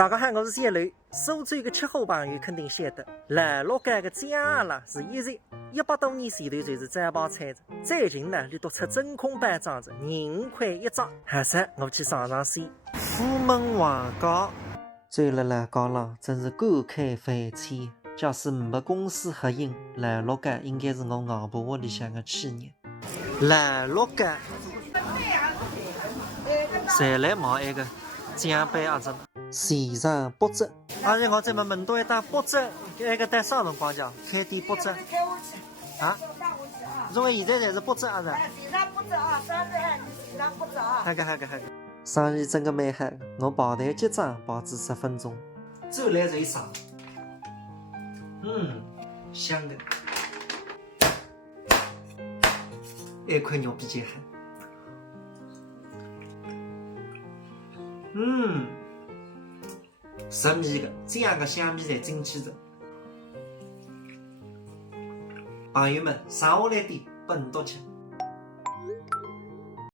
大家好，我是小刘。苏州的吃货朋友肯定晓得，来洛街的酱鸭辣是一日100多年前头就是招牌菜的。最近呢，你读出真空包装着人5块1张，还是我去尝尝鲜。虎门黄糕，站辣栏杆上真是感慨万千。假使没公司合营，来洛街应该是我硬盘窝里向的去年。来洛街，谁来买那个酱杯鸭子？现场8折，而且我再没问到一单8折，那个单啥辰光讲？开店8折啊？因为现在才是8折啊，是？现场8折啊，32现场8折啊。好个。生意真的蛮好，我跑台结账保持10分钟，走来就一上，香的，那块肉比较好，食米的，这样的香米才进去的。朋友们，上下来点，拨你多吃。